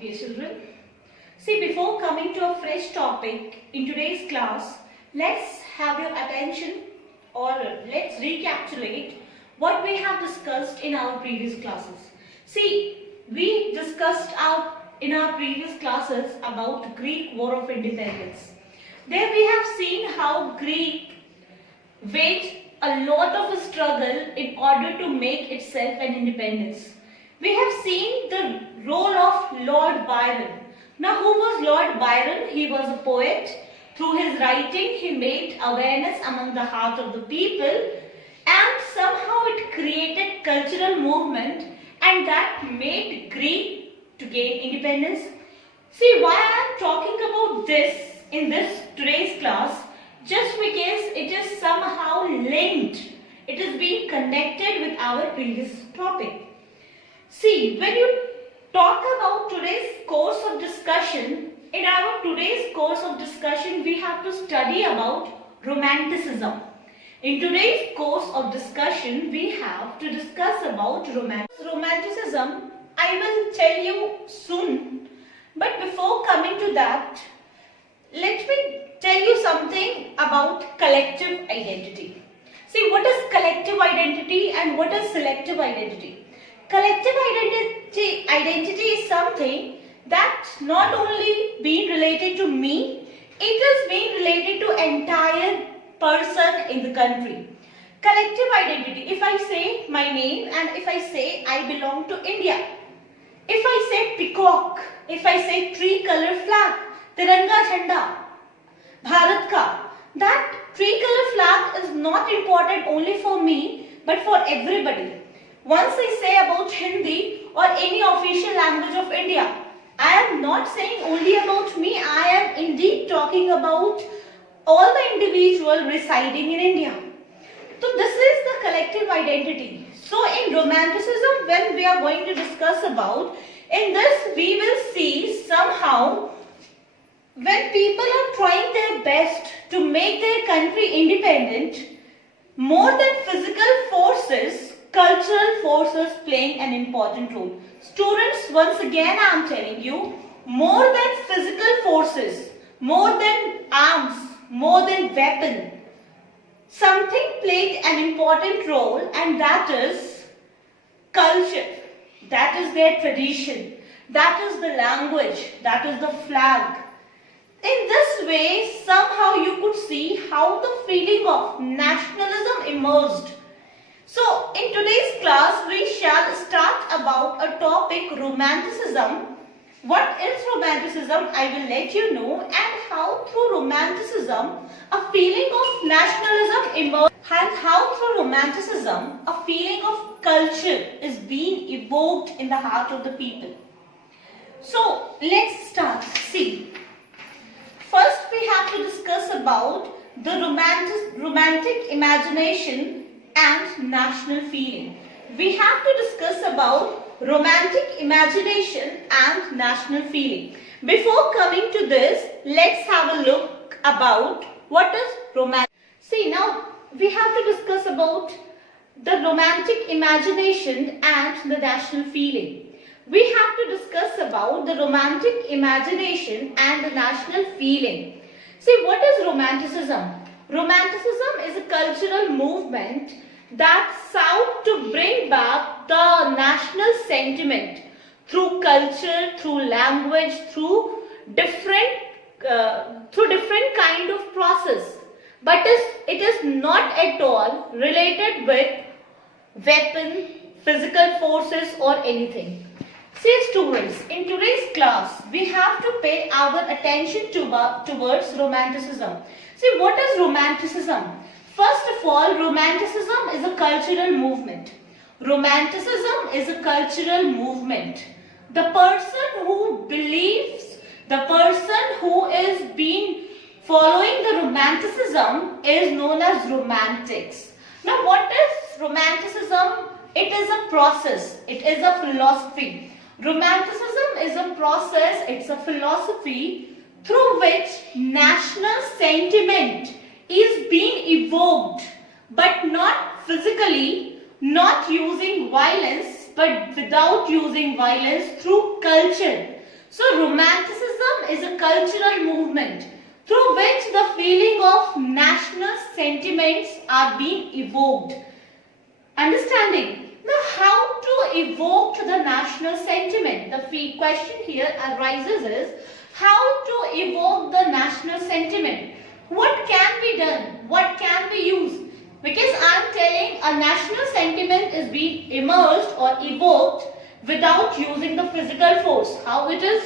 Dear children, see, before coming to a fresh topic in today's class, let's have your attention or let's recapitulate what we have discussed in our previous classes. See, we discussed in our previous classes about Greek War of Independence. There we have seen how Greek waged a lot of struggle in order to make itself an independence. We have seen the role of Lord Byron. Now, who was Lord Byron? He was a poet. Through his writing, he made awareness among the heart of the people, and somehow it created cultural movement, and that made Greek to gain independence. See, why I am talking about this in today's class? Just because it is somehow linked. It is being connected with our previous topic. See, when you talk about today's course of discussion, in our today's course of discussion, we have to study about Romanticism. In today's course of discussion, we have to discuss about Romanticism. I will tell you soon, but before coming to that, let me tell you something about collective identity. See, what is collective identity and what is selective identity? Collective identity is something that's not only being related to me, it is being related to entire person in the country. Collective identity, if I say my name and if I say I belong to India, if I say peacock, if I say three-color flag, Tiranga Jhanda, Bharat ka, that three-color flag is not important only for me but for everybody. Once I say about Hindi or any official language of India, I am not saying only about me, I am indeed talking about all the individuals residing in India. So this is the collective identity. So in Romanticism, when we are going to discuss about, in this we will see somehow when people are trying their best to make their country independent, more than physical forces, cultural forces playing an important role. Students, once again I am telling you, more than physical forces, more than arms, more than weapon, something played an important role, and that is culture. That is their tradition. That is the language. That is the flag. In this way, somehow you could see how the feeling of nationalism emerged. So, in today's class, we shall start about a topic, Romanticism. What is Romanticism? I will let you know, and how through Romanticism, a feeling of nationalism emerged, and how through Romanticism, a feeling of culture is being evoked in the heart of the people. So, let's start. See, first we have to discuss about the romantic imagination and national feeling. We have to discuss about romantic imagination and national feeling. Before coming to this, let's have a look about what is romantic. See, now we have to discuss about the romantic imagination and the national feeling. We have to discuss about the romantic imagination and the national feeling. See, what is Romanticism? Romanticism is a cultural movement that sought to bring back the national sentiment through culture, through language, through different kind of process. But it is not at all related with weapon, physical forces or anything. See, students, in today's class, we have to pay our attention towards Romanticism. See, what is Romanticism? First of all, Romanticism is a cultural movement. Romanticism is a cultural movement. The person who believes, the person who is following the Romanticism is known as Romantics. Now, what is Romanticism? It is a process. It is a philosophy. Romanticism is a process, it's a philosophy through which national sentiment is being evoked, but not physically, not using violence, but without using violence, through culture. So Romanticism is a cultural movement through which the feeling of national sentiments are being evoked. Understanding? Now how to evoke the national sentiment? The question here arises is how to evoke the national sentiment? What can be done? What can be used? Because I am telling a national sentiment is being emerged or evoked without using the physical force. How it is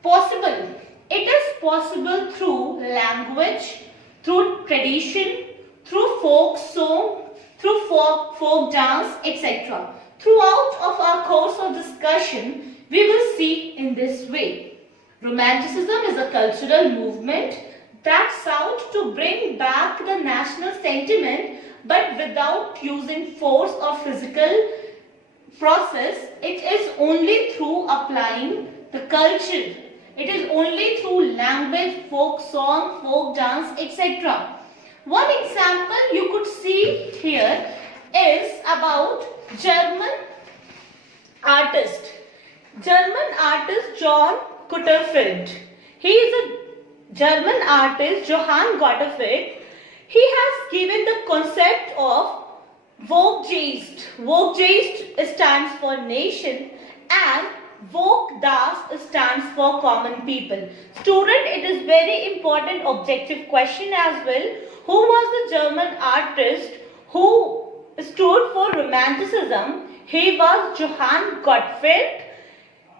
possible? It is possible through language, through tradition, through folk song, through folk dance, etc. Throughout of our course of discussion, we will see in this way. Romanticism is a cultural movement that sought to bring back the national sentiment but without using force or physical process. It is only through applying the culture. It is only through language, folk song, folk dance, etc. One example you could see here is about German artist. German artist John Gutterfeld. He is a German artist Johann Gutterfeld. He has given the concept of Volksgeist. Volksgeist stands for nation and Volk das stands for common people. Student, it is very important objective question as well. Who was the German artist who stood for Romanticism? He was Johann Gutterfeld.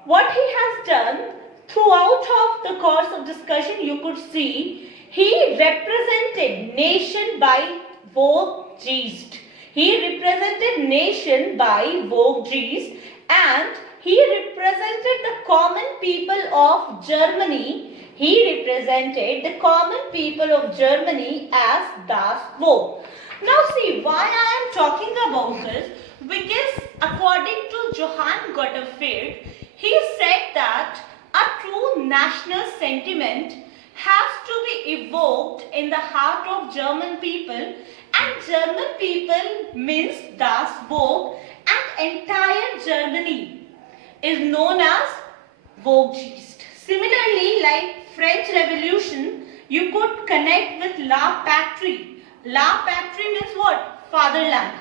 What he has done throughout of the course of discussion, you could see he represented nation by Volksgeist. He represented nation by Volksgeist and he represented the common people of Germany. He represented the common people of Germany as Das Volk. Now see why I am talking about this, because according to Johann Gutterfeld, he said that a true national sentiment has to be evoked in the heart of German people, and German people means Das Volk, and entire Germany is known as Volksgeist. Similarly, like French Revolution, you could connect with La Patrie. La Patrie means what? Fatherland.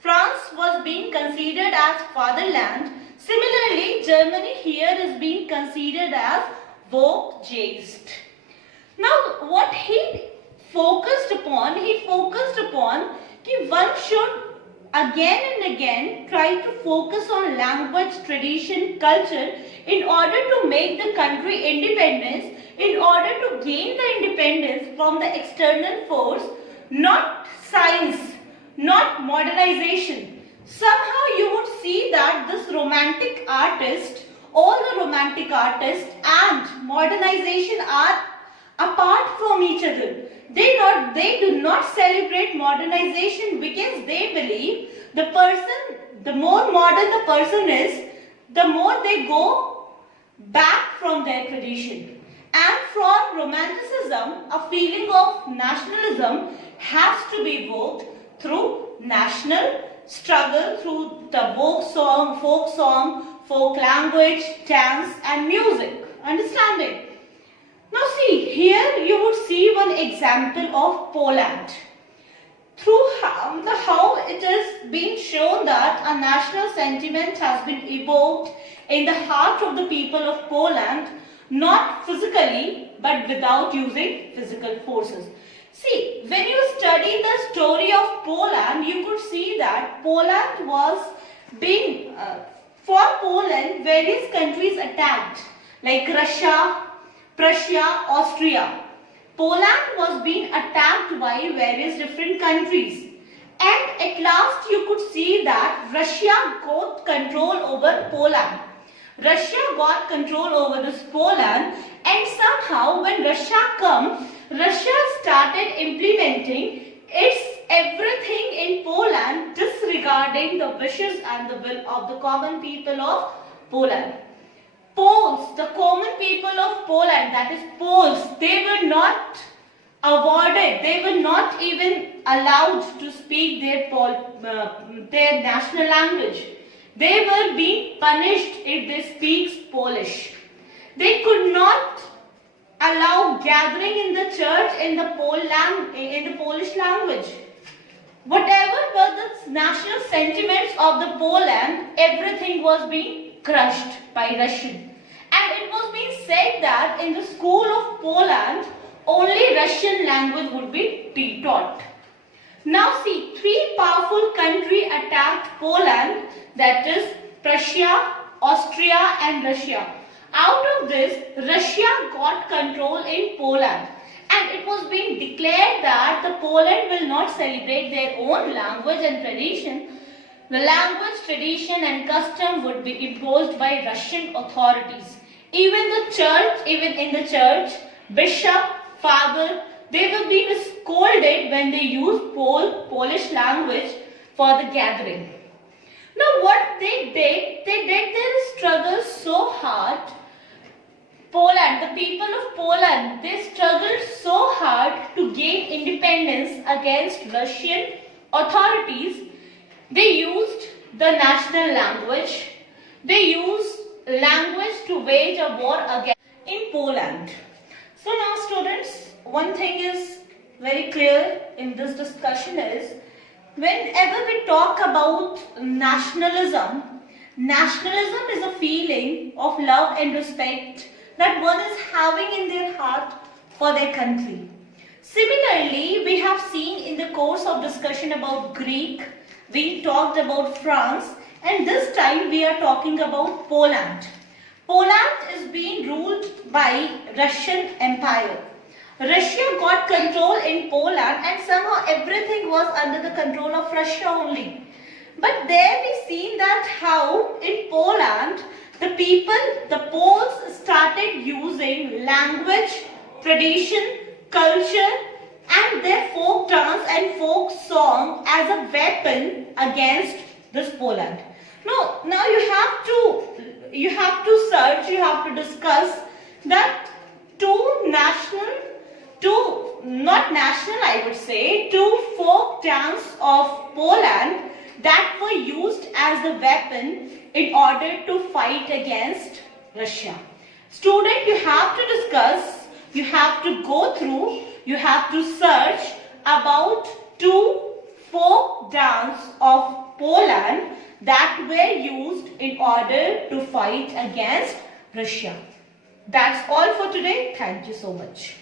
France was being considered as fatherland. Similarly, Germany here is being considered as Volksgeist. Now, what he focused upon that one should again and again try to focus on language, tradition, culture in order to make the country independence, in order to gain the independence from the external force, not science, not modernization. Somehow you would see that this romantic artist, all the romantic artists and modernization are apart from each other. They do not celebrate modernization because they believe the more modern the person is, the more they go back from their tradition. And for Romanticism, a feeling of nationalism has to be evoked through national struggle, through the folk song, folk language, dance and music. Understanding? Now see, here you would see one example of Poland. Through how it is being shown that a national sentiment has been evoked in the heart of the people of Poland, not physically but without using physical forces. See, when you study the story of Poland, you could see that Poland was being, for Poland, various countries attacked like Russia, Prussia, Austria. Poland was being attacked by various different countries. And at last you could see that Russia got control over Poland. Russia got control over this Poland, and somehow when Russia came, Russia started implementing its everything in Poland disregarding the wishes and the will of the common people of Poland. Poles, the common people of Poland, that is Poles, they were not awarded, they were not even allowed to speak their national language. They were being punished if they speak Polish. They could not allow gathering in the church in the Polish language. Whatever were the national sentiments of the Poland, everything was being crushed by Russian. And it was being said that in the school of Poland, only Russian language would be taught. Now see, three powerful countries attacked Poland, that is Prussia, Austria and Russia. Out of this, Russia got control in Poland. And it was being declared that the Poland will not celebrate their own language and tradition. The language, tradition and custom would be imposed by Russian authorities. Even in the church, bishop, father, they were being scolded when they used Polish language for the gathering. Now what they did their struggle so hard. Poland, the people of Poland, they struggled so hard to gain independence against Russian authorities. They used the national language. They used language to wage a war against in Poland. So now students, one thing is very clear in this discussion is, whenever we talk about nationalism, nationalism is a feeling of love and respect that one is having in their heart for their country. Similarly, we have seen in the course of discussion about Greek, we talked about France, and this time we are talking about Poland. Poland is being ruled by Russian Empire. Russia got control in Poland and somehow everything was under the control of Russia only. But there we see that how in Poland the Poles started using language, tradition, culture and their folk dance and folk song as a weapon against this Poland. Now you have to search, you have to discuss that two folk dance of Poland that were used as a weapon in order to fight against Russia. Student, you have to discuss, you have to go through, you have to search about two folk dance of Poland that were used in order to fight against Russia. That's all for today. Thank you so much.